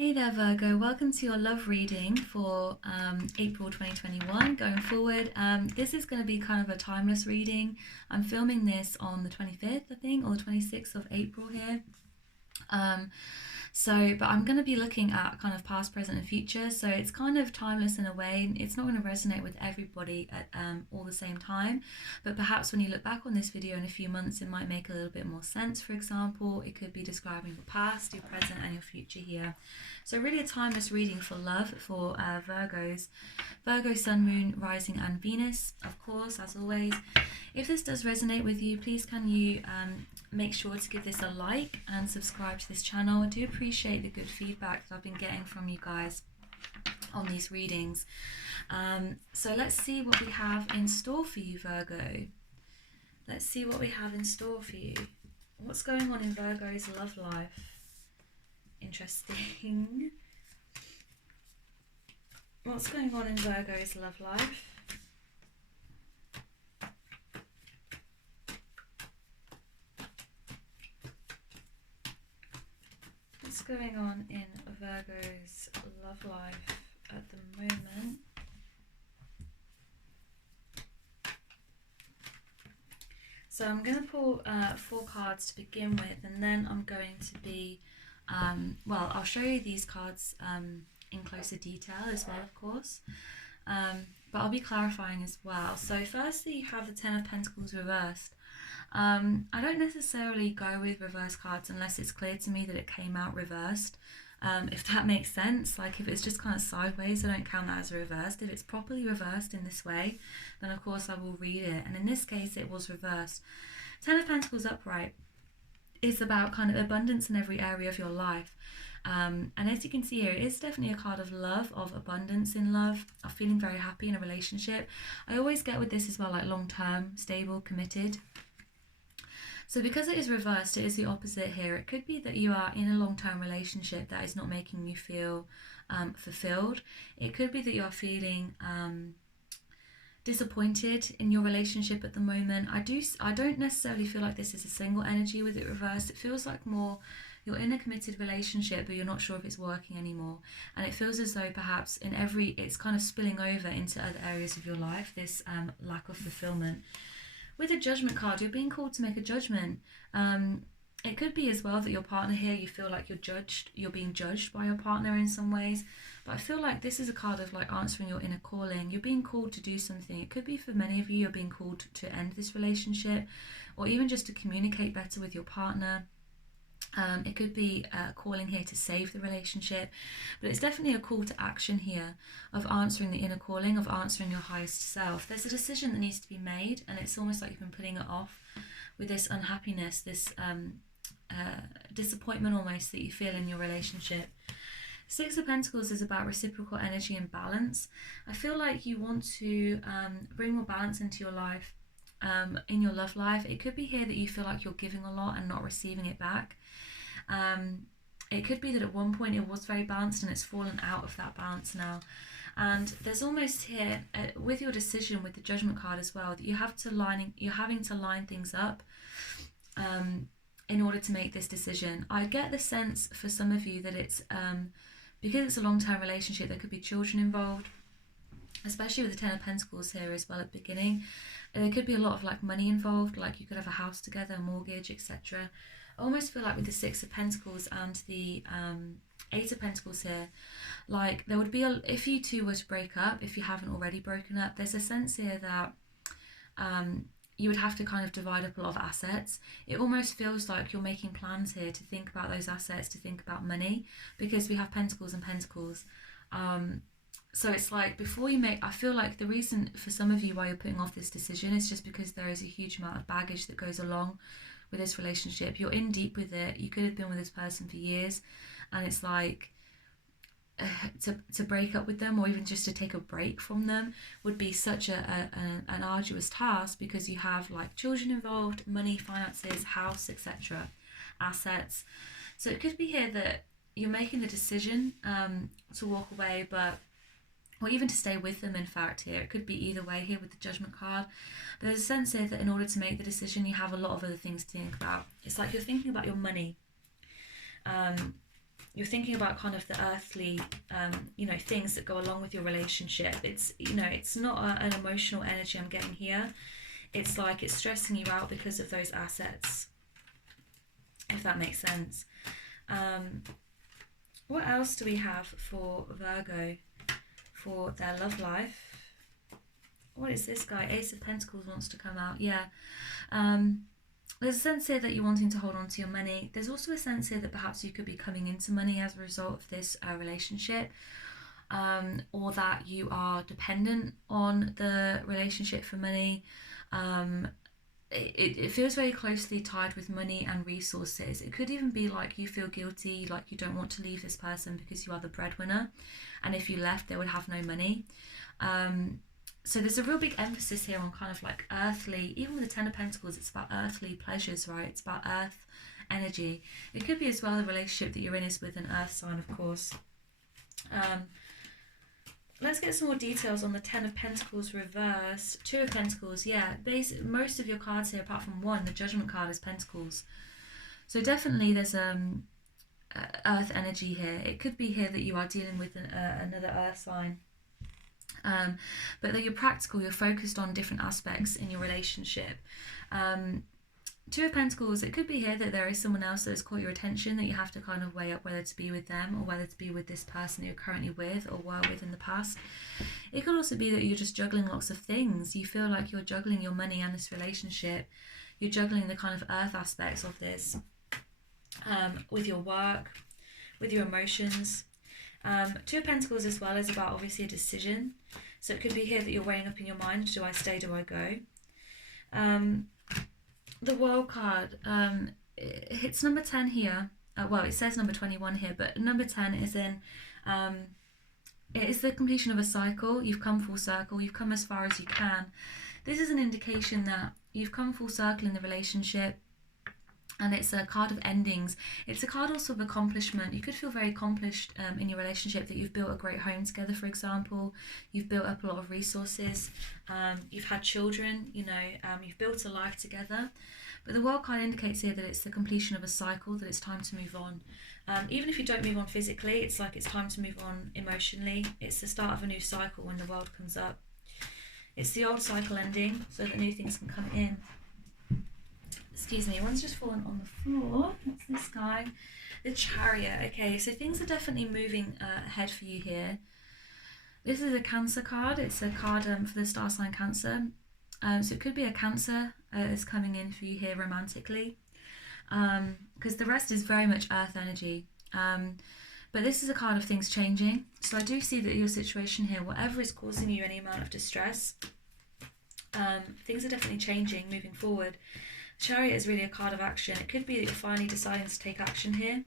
Hey there Virgo, welcome to your love reading for April 2021 going forward. This is going to be kind of a timeless reading. I'm filming this on the 25th I think, or the 26th of April here. But I'm going to be looking at kind of past, present and future, so it's kind of timeless in a way. It's not going to resonate with everybody at all the same time, but perhaps when you look back on this video in a few months it might make a little bit more sense. For example, it could be describing your past, your present and your future here. So really a timeless reading for love for Virgos. Virgo, Sun, Moon, Rising and Venus, of course, as always. If this does resonate with you, please can you make sure to give this a like and subscribe to this channel. I do appreciate the good feedback that I've been getting from you guys on these readings. So let's see what we have in store for you, Virgo. Let's see what we have in store for you. What's going on in Virgo's love life? Interesting. What's going on in Virgo's love life? What's going on in Virgo's love life at the moment? So I'm going to pull 4 cards to begin with, and then I'm going to be, I'll show you these cards in closer detail as well, of course, but I'll be clarifying as well. So firstly, you have the Ten of Pentacles reversed. I don't necessarily go with reverse cards unless it's clear to me that it came out reversed, if that makes sense. Like if it's just kind of sideways, I don't count that as reversed. If it's properly reversed in this way, then of course I will read it, and in this case it was reversed. Ten of Pentacles upright is about kind of abundance in every area of your life. And as you can see here, it is definitely a card of love, of abundance in love, of feeling very happy in a relationship. I always get with this as well, like long-term, stable, committed. So because it is reversed, it is the opposite here. It could be that you are in a long-term relationship that is not making you feel fulfilled. It could be that you are feeling disappointed in your relationship at the moment. I don't necessarily feel like this is a single energy with it reversed. It feels like more you're in a committed relationship but you're not sure if it's working anymore, and it feels as though perhaps it's kind of spilling over into other areas of your life, this lack of fulfillment. With a Judgment card, you're being called to make a judgment. It could be as well that your partner here, you feel like you're being judged by your partner in some ways. But I feel like this is a card of like answering your inner calling. You're being called to do something. It could be for many of you, you're being called to end this relationship, or even just to communicate better with your partner. It could be a calling here to save the relationship, but it's definitely a call to action here of answering the inner calling, of answering your highest self. There's a decision that needs to be made, and it's almost like you've been putting it off with this unhappiness, this disappointment almost that you feel in your relationship. Six of Pentacles is about reciprocal energy and balance. I feel like you want to bring more balance into your life, in your love life. It could be here that you feel like you're giving a lot and not receiving it back. It could be that at one point it was very balanced and it's fallen out of that balance now. And there's almost here with your decision with the Judgment card as well, that you're having to line things up in order to make this decision. I get the sense for some of you that it's because it's a long-term relationship, there could be children involved, especially with the Ten of Pentacles here as well at the beginning. There could be a lot of like money involved, like you could have a house together, a mortgage, etc. I almost feel like with the Six of Pentacles and the Eight of Pentacles here, like there would be if you two were to break up, if you haven't already broken up, there's a sense here that you would have to kind of divide up a lot of assets. It almost feels like you're making plans here to think about those assets, to think about money, because we have Pentacles and Pentacles. So it's like before you make, I feel like the reason for some of you why you're putting off this decision is just because there is a huge amount of baggage that goes along with this relationship. You're in deep with it. You could have been with this person for years, and it's like to break up with them, or even just to take a break from them, would be such an arduous task, because you have like children involved, money, finances, house, etc., assets. So it could be here that you're making the decision to walk away, or even to stay with them. In fact, here it could be either way here with the Judgment card. But there's a sense here that in order to make the decision, you have a lot of other things to think about. It's like you're thinking about your money. you're thinking about kind of the earthly, you know, things that go along with your relationship. It's, you know, it's not an emotional energy I'm getting here. It's like it's stressing you out because of those assets, if that makes sense. What else do we have for Virgo for their love life? What is this guy? Ace of Pentacles wants to come out. Yeah. There's a sense here that you're wanting to hold on to your money. There's also a sense here that perhaps you could be coming into money as a result of this relationship, or that you are dependent on the relationship for money. It feels very closely tied with money and resources. It could even be like you feel guilty, like you don't want to leave this person because you are the breadwinner, and if you left they would have no money. So there's a real big emphasis here on kind of like earthly, even with the Ten of Pentacles, it's about earthly pleasures, right? It's about earth energy. It could be as well the relationship that you're in is with an earth sign, of course. Let's get some more details on the Ten of Pentacles reversed. Two of Pentacles, yeah. Most of your cards here, apart from one, the Judgment card, is Pentacles. So definitely there's earth energy here. It could be here that you are dealing with another earth sign. But that you're practical, you're focused on different aspects in your relationship. Two of Pentacles, it could be here that there is someone else that has caught your attention that you have to kind of weigh up whether to be with them or whether to be with this person you're currently with or were with in the past. It could also be that you're just juggling lots of things. You feel like you're juggling your money and this relationship. You're juggling the kind of earth aspects of this with your work, with your emotions. Two of Pentacles as well is about obviously a decision. So it could be here that you're weighing up in your mind, do I stay, do I go? The World card, it hits number 10 here. Well, it says number 21 here, but number 10 is in, it is the completion of a cycle. You've come full circle, you've come as far as you can. This is an indication that you've come full circle in the relationship. And it's a card of endings. It's a card also of accomplishment. You could feel very accomplished in your relationship, that you've built a great home together, for example. You've built up a lot of resources. You've had children, you know, you've built a life together. But the World card indicates here that it's the completion of a cycle, that it's time to move on. Even if you don't move on physically, it's like it's time to move on emotionally. It's the start of a new cycle when the World comes up. It's the old cycle ending so that new things can come in. Excuse me, one's just fallen on the floor. That's this guy. The Chariot. Okay, so things are definitely moving ahead for you here. This is a Cancer card. It's a card for the star sign Cancer. So it could be a Cancer is coming in for you here romantically. Because the rest is very much earth energy. But this is a card of things changing. So I do see that your situation here, whatever is causing you any amount of distress, things are definitely changing, moving forward. Chariot is really a card of action. It could be that you're finally deciding to take action here.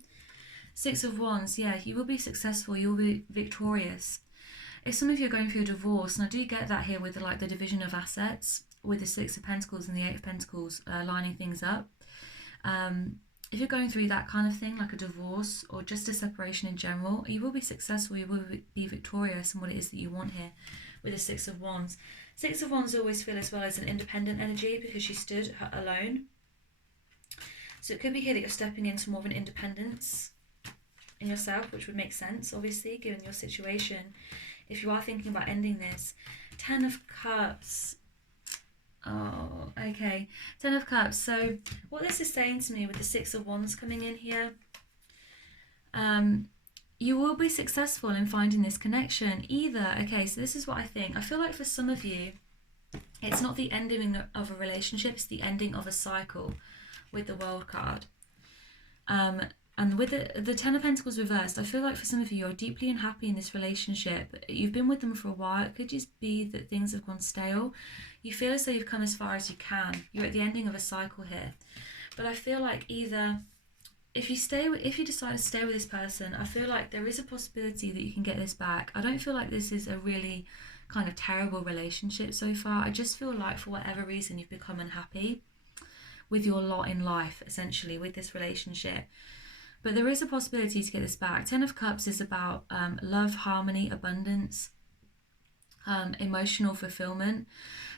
Six of Wands, yeah, you will be successful, you will be victorious. If some of you are going through a divorce, and I do get that here with the division of assets, with the Six of Pentacles and the Eight of Pentacles lining things up. If you're going through that kind of thing, like a divorce or just a separation in general, you will be successful, you will be victorious in what it is that you want here with the Six of Wands. Six of Wands always feel as well as an independent energy because she stood alone. So it could be here that you're stepping into more of an independence in yourself, which would make sense, obviously, given your situation. If you are thinking about ending this. Ten of Cups. Oh, okay. Ten of Cups. So what this is saying to me with the Six of Wands coming in here, you will be successful in finding this connection. Either, okay, so this is what I think. I feel like for some of you, it's not the ending of a relationship, it's the ending of a cycle with the World card. And with the Ten of Pentacles reversed, I feel like for some of you, you're deeply unhappy in this relationship. You've been with them for a while. It could just be that things have gone stale. You feel as though you've come as far as you can. You're at the ending of a cycle here. But I feel like either, if you decide to stay with this person, I feel like there is a possibility that you can get this back. I don't feel like this is a really kind of terrible relationship so far. I just feel like for whatever reason you've become unhappy with your lot in life, essentially, with this relationship. But there is a possibility to get this back. Ten of Cups is about love, harmony, abundance. emotional fulfillment.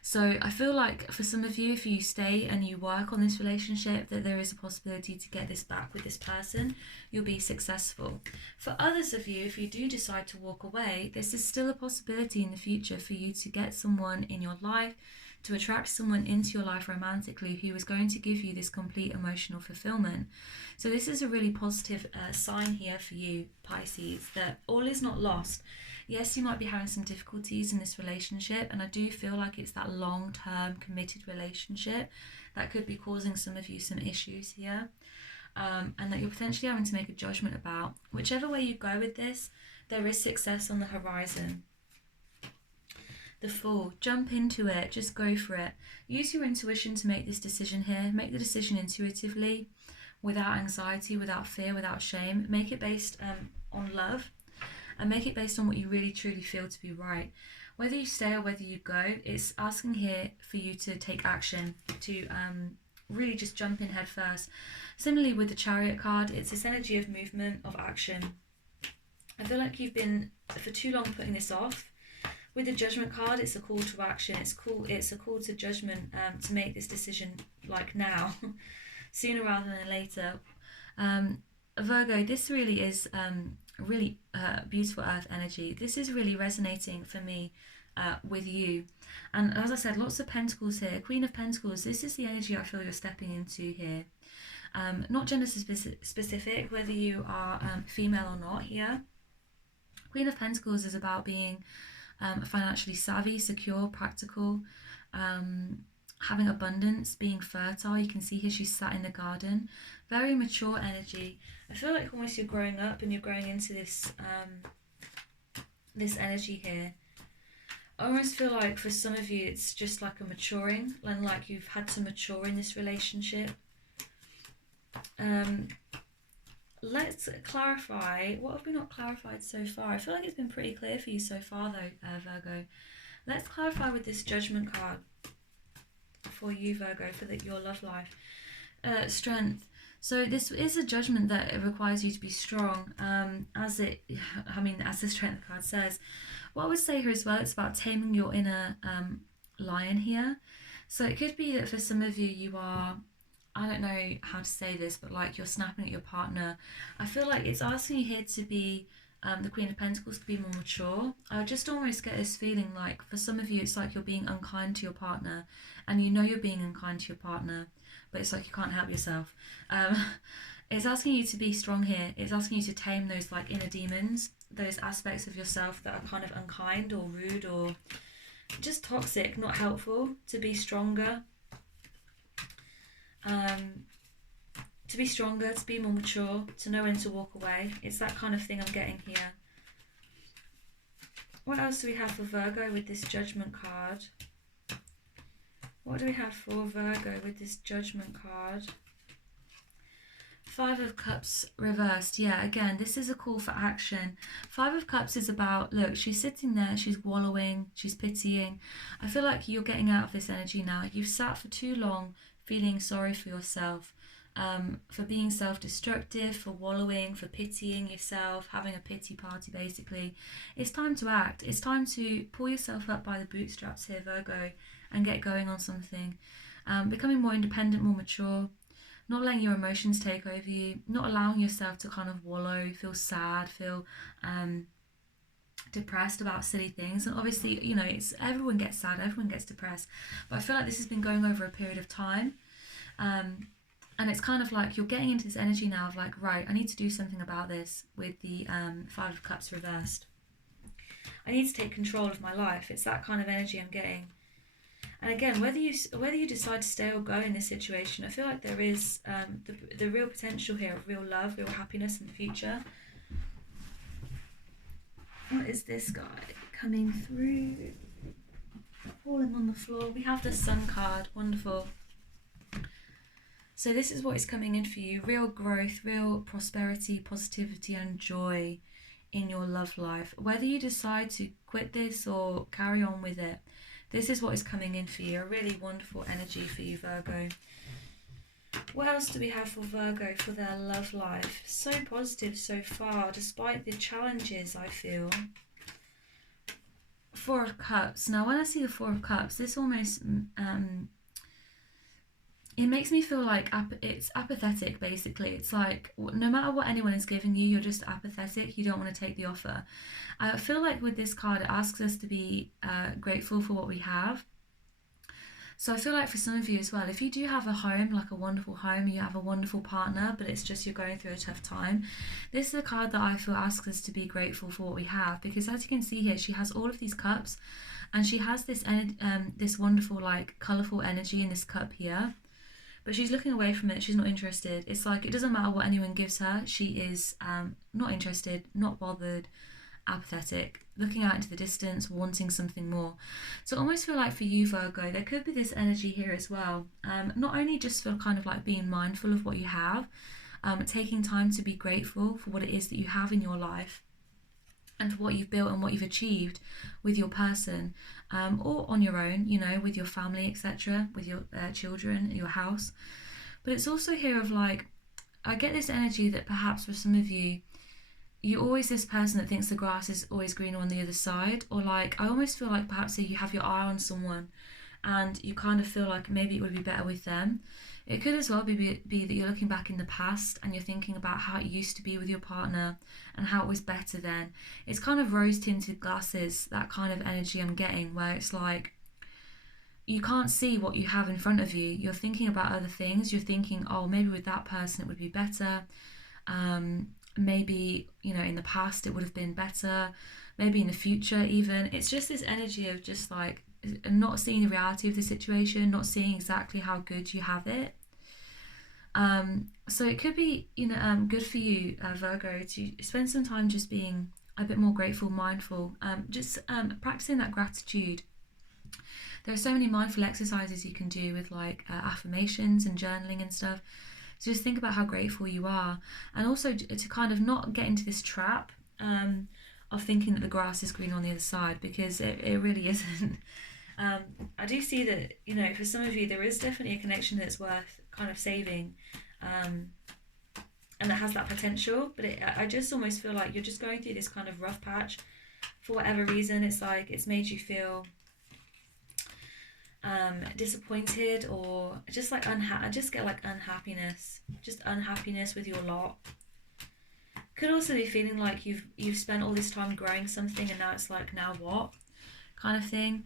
So I feel like for some of you, if you stay and you work on this relationship, that there is a possibility to get this back with this person. You'll be successful. For others of you, if you do decide to walk away, this is still a possibility in the future for you to get someone in your life, to attract someone into your life romantically who is going to give you this complete emotional fulfillment. So this is a really positive sign here for you, Pisces, that all is not lost. Yes, you might be having some difficulties in this relationship, and I do feel like it's that long-term committed relationship that could be causing some of you some issues here, and that you're potentially having to make a judgment about. Whichever way you go with this, there is success on the horizon. The Fool, jump into it, just go for it. Use your intuition to make this decision here. Make the decision intuitively, without anxiety, without fear, without shame. Make it based on love, and make it based on what you really truly feel to be right. Whether you stay or whether you go, it's asking here for you to take action, to really just jump in head first. Similarly with the Chariot card, it's this energy of movement, of action. I feel like you've been for too long putting this off. With the Judgment card, it's a call to action. It's a call to judgment, to make this decision like now, sooner rather than later. Virgo, this really is really beautiful earth energy. This is really resonating for me with you. And as I said, lots of pentacles here. Queen of Pentacles, this is the energy I feel you're stepping into here. Not gender specific, whether you are female or not here. Queen of Pentacles is about being financially savvy, secure, practical, having abundance, being fertile. You can see here she's sat in the garden. Very mature energy. I feel like almost you're growing up and you're growing into this this energy here. I almost feel like for some of you it's just like a maturing, and like you've had to mature in this relationship. Let's clarify. What have we not clarified so far? I feel like it's been pretty clear for you so far though, Virgo. Let's clarify with this Judgment card for you, Virgo, for your love life. Strength. So this is a judgment that it requires you to be strong, as the Strength card says. What I would say here as well, it's about taming your inner lion here. So it could be that for some of you, you are, I don't know how to say this, but like you're snapping at your partner. I feel like it's asking you here to be the Queen of Pentacles, to be more mature. I just almost get this feeling like for some of you it's like you're being unkind to your partner, and you know you're being unkind to your partner, but it's like you can't help yourself. It's asking you to be strong here. It's asking you to tame those like inner demons, those aspects of yourself that are kind of unkind or rude or just toxic, not helpful, to be stronger. To be stronger, to be more mature, to know when to walk away. It's that kind of thing I'm getting here. What else do we have for Virgo with this Judgment card? What do we have for Virgo with this Judgment card? Five of Cups reversed. Yeah, again, this is a call for action. Five of Cups is about, look, she's sitting there, she's wallowing, she's pitying. I feel like you're getting out of this energy now. You've sat for too long feeling sorry for yourself, for being self-destructive, for wallowing, for pitying yourself, having a pity party basically. It's time to act. It's time to pull yourself up by the bootstraps here, Virgo, and get going on something. Becoming more independent, more mature, not letting your emotions take over you, not allowing yourself to kind of wallow, feel sad, feel depressed about silly things. And obviously, you know, it's everyone gets sad, everyone gets depressed, but I feel like this has been going over a period of time, and it's kind of like you're getting into this energy now of like, right, I need to do something about this with the Five of Cups reversed. I need to take control of my life. It's that kind of energy I'm getting. And again, whether you decide to stay or go in this situation, I feel like there is the real potential here of real love, real happiness in the future. What is this guy coming through? Falling on the floor. We have the Sun card. Wonderful. So this is what is coming in for you. Real growth, real prosperity, positivity and joy in your love life. Whether you decide to quit this or carry on with it, this is what is coming in for you. A really wonderful energy for you, Virgo. What else do we have for Virgo for their love life? So positive so far, despite the challenges, I feel. Four of Cups. Now, when I see the Four of Cups, this almost it makes me feel like it's apathetic, basically. It's like no matter what anyone is giving you, you're just apathetic. You don't want to take the offer. I feel like with this card, it asks us to be grateful for what we have. So I feel like for some of you as well, if you do have a home, like a wonderful home, you have a wonderful partner, but it's just you're going through a tough time, this is a card that I feel asks us to be grateful for what we have. Because as you can see here, she has all of these cups, and she has this this wonderful, like, colourful energy in this cup here. But she's looking away from it. She's not interested. It's like it doesn't matter what anyone gives her. She is not interested, not bothered, apathetic, looking out into the distance, wanting something more. So I almost feel like for you, Virgo, there could be this energy here as well. Not only just for kind of like being mindful of what you have, taking time to be grateful for what it is that you have in your life and for what you've built and what you've achieved with your person, or on your own, you know, with your family, etc., with your children, your house. But it's also here of like, I get this energy that perhaps for some of you, you're always this person that thinks the grass is always greener on the other side. Or like, I almost feel like perhaps you have your eye on someone and you kind of feel like maybe it would be better with them. It could as well be that you're looking back in the past and you're thinking about how it used to be with your partner and how it was better then. It's kind of rose-tinted glasses, that kind of energy I'm getting, where it's like you can't see what you have in front of you. You're thinking about other things. You're thinking, oh, maybe with that person it would be better. Maybe, you know, in the past it would have been better. Maybe in the future even. It's just this energy of just like not seeing the reality of the situation, not seeing exactly how good you have it. So it could be, you know, good for you, Virgo, to spend some time just being a bit more grateful, mindful, just practicing that gratitude. There are so many mindful exercises you can do with like affirmations and journaling and stuff. So just think about how grateful you are, and also to kind of not get into this trap of thinking that the grass is green on the other side, because it really isn't. I do see that, you know, for some of you there is definitely a connection that's worth kind of saving, and that has that potential, but I just almost feel like you're just going through this kind of rough patch for whatever reason. It's like it's made you feel disappointed, or just like I just get like unhappiness, just unhappiness with your lot. Could also be feeling like you've spent all this time growing something and now it's like, now what, kind of thing.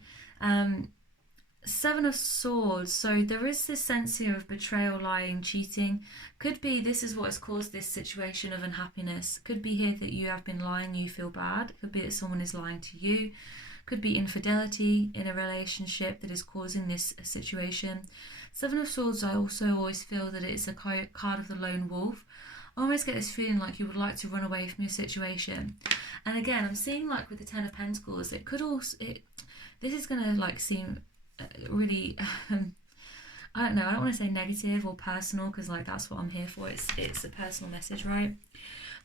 Seven of Swords, so there is this sense here of betrayal, lying, cheating. Could be this is what has caused this situation of unhappiness. Could be here that you have been lying, you feel bad. Could be that someone is lying to you. Could be infidelity in a relationship that is causing this situation. Seven of Swords, I also always feel that it's a card of the lone wolf. I always get this feeling like you would like to run away from your situation. And again, I'm seeing like with the Ten of Pentacles, it could also, this is going to like seem really, I don't know, I don't want to say negative or personal, because like that's what I'm here for. It's a personal message, right?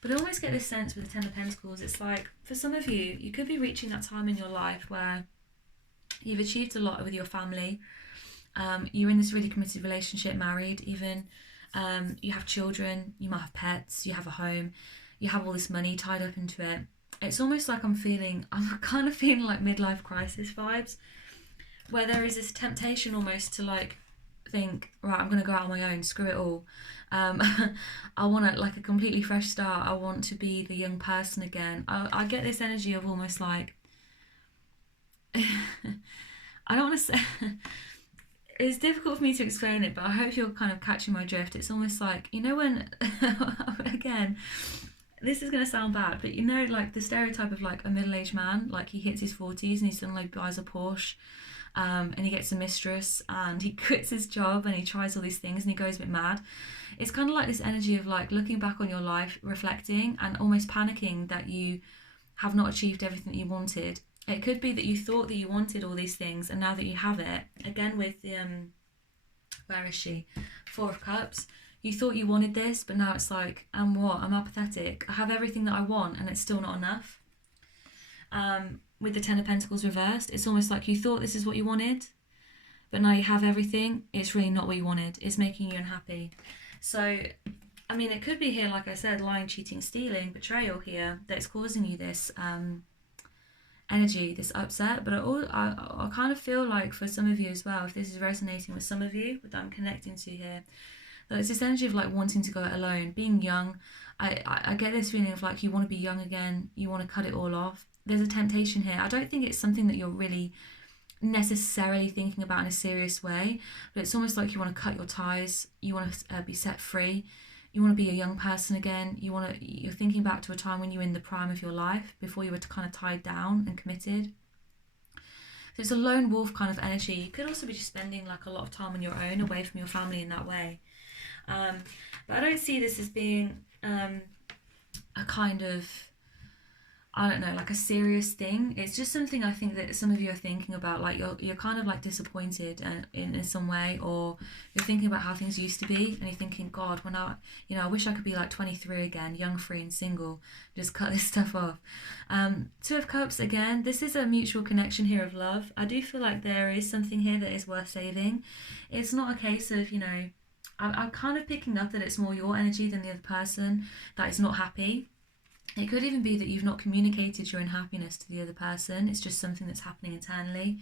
But I always get this sense with the Ten of Pentacles, it's like, for some of you, you could be reaching that time in your life where you've achieved a lot with your family. You're in this really committed relationship, married even. You have children, you might have pets, you have a home, you have all this money tied up into it. It's almost like I'm kind of feeling like midlife crisis vibes, where there is this temptation almost to like think, right, I'm going to go out on my own, screw it all. I want like a completely fresh start. I want to be the young person again. I get this energy of almost like, I don't want to say, it's difficult for me to explain it, but I hope you're kind of catching my drift. It's almost like, you know, when, again, this is going to sound bad, but you know, like the stereotype of like a middle-aged man, like he hits his 40s and he suddenly buys a Porsche, and he gets a mistress and he quits his job and he tries all these things and he goes a bit mad. It's kind of like this energy of like looking back on your life, reflecting and almost panicking that you have not achieved everything that you wanted. It could be that you thought that you wanted all these things, and now that you have it, again with the where is she? Four of Cups. You thought you wanted this, but now it's like, I'm what? I'm apathetic. I have everything that I want and it's still not enough. With the Ten of Pentacles reversed, it's almost like you thought this is what you wanted, but now you have everything. It's really not what you wanted. It's making you unhappy. So, I mean, it could be here, like I said, lying, cheating, stealing, betrayal here, that's causing you this energy, this upset. But I kind of feel like for some of you as well, if this is resonating with some of you that I'm connecting to here, that it's this energy of like wanting to go it alone, being young. I get this feeling of like you want to be young again, you want to cut it all off. There's a temptation here. I don't think it's something that you're really necessarily thinking about in a serious way, but it's almost like you want to cut your ties, you want to be set free, you want to be a young person again, you're thinking back to a time when you were in the prime of your life, before you were kind of tied down and committed. So it's a lone wolf kind of energy. You could also be just spending like a lot of time on your own, away from your family in that way. But I don't see this as being a kind of, I don't know, like a serious thing. It's just something I think that some of you are thinking about, like you're kind of like disappointed in some way, or you're thinking about how things used to be, and you're thinking, God, when I wish I could be like 23 again, young, free and single, just cut this stuff off. Two of Cups, again, this is a mutual connection here of love. I do feel like there is something here that is worth saving. It's not a case of, I'm kind of picking up that it's more your energy than the other person that is not happy. It could even be that you've not communicated your unhappiness to the other person. It's just something that's happening internally.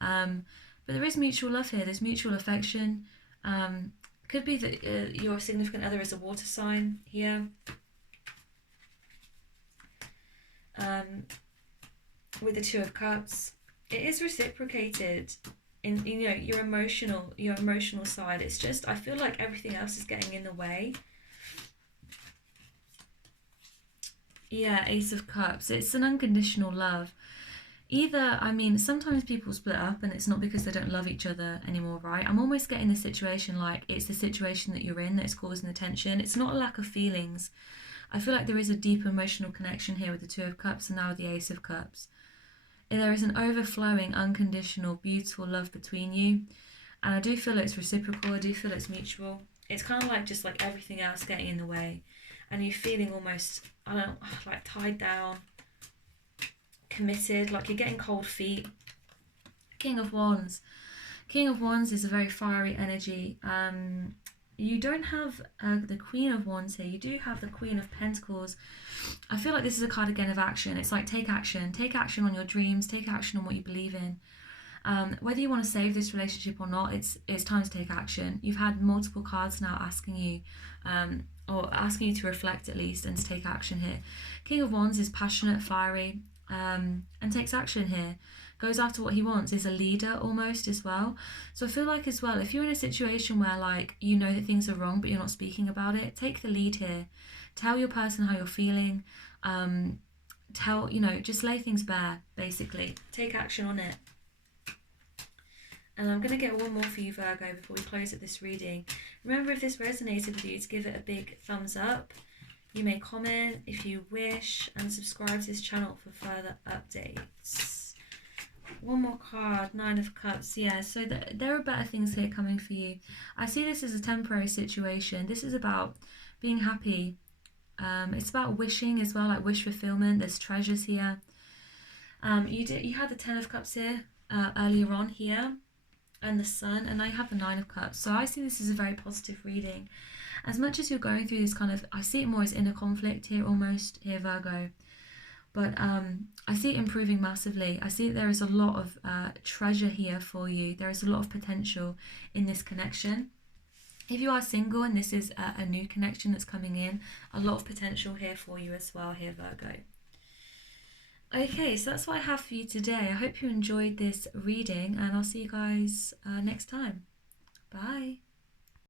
But there is mutual love here. There's mutual affection. Could be that your significant other is a water sign here. With the Two of Cups, it is reciprocated in your emotional side. It's just, I feel like everything else is getting in the way. Yeah, Ace of Cups. It's an unconditional love. Sometimes people split up and it's not because they don't love each other anymore, right? I'm almost getting the situation like it's the situation that you're in that's causing the tension. It's not a lack of feelings. I feel like there is a deep emotional connection here with the Two of Cups and now with the Ace of Cups. There is an overflowing, unconditional, beautiful love between you. And I do feel it's reciprocal. I do feel it's mutual. It's kind of like just like everything else getting in the way. And you're feeling almost, like tied down, committed, like you're getting cold feet. King of Wands. King of Wands is a very fiery energy. You don't have the Queen of Wands here. You do have the Queen of Pentacles. I feel like this is a card again of action. It's like take action. Take action on your dreams. Take action on what you believe in. Whether you want to save this relationship or not, it's time to take action. You've had multiple cards now asking you, or asking you to reflect at least and to take action here. King of Wands is passionate, fiery, and takes action here. Goes after what he wants, is a leader almost as well. So I feel like as well, if you're in a situation where like you know that things are wrong but you're not speaking about it, take the lead here. Tell your person how you're feeling. Just lay things bare, basically. Take action on it. And I'm going to get one more for you, Virgo, before we close at this reading. Remember, if this resonated with you, to give it a big thumbs up. You may comment if you wish, and subscribe to this channel for further updates. One more card, Nine of Cups. Yeah, so there are better things here coming for you. I see this as a temporary situation. This is about being happy. It's about wishing as well, like wish fulfillment. There's treasures here. You had the Ten of Cups here earlier on here, and the Sun, and now you have the Nine of Cups. So I see this as a very positive reading. As much as you're going through this kind of, I see it more as inner conflict here almost, here Virgo. But I see it improving massively. I see that there is a lot of treasure here for you. There is a lot of potential in this connection. If you are single and this is a new connection that's coming in, a lot of potential here for you as well, here Virgo. Okay, so that's what I have for you today. I hope you enjoyed this reading, and I'll see you guys next time. Bye.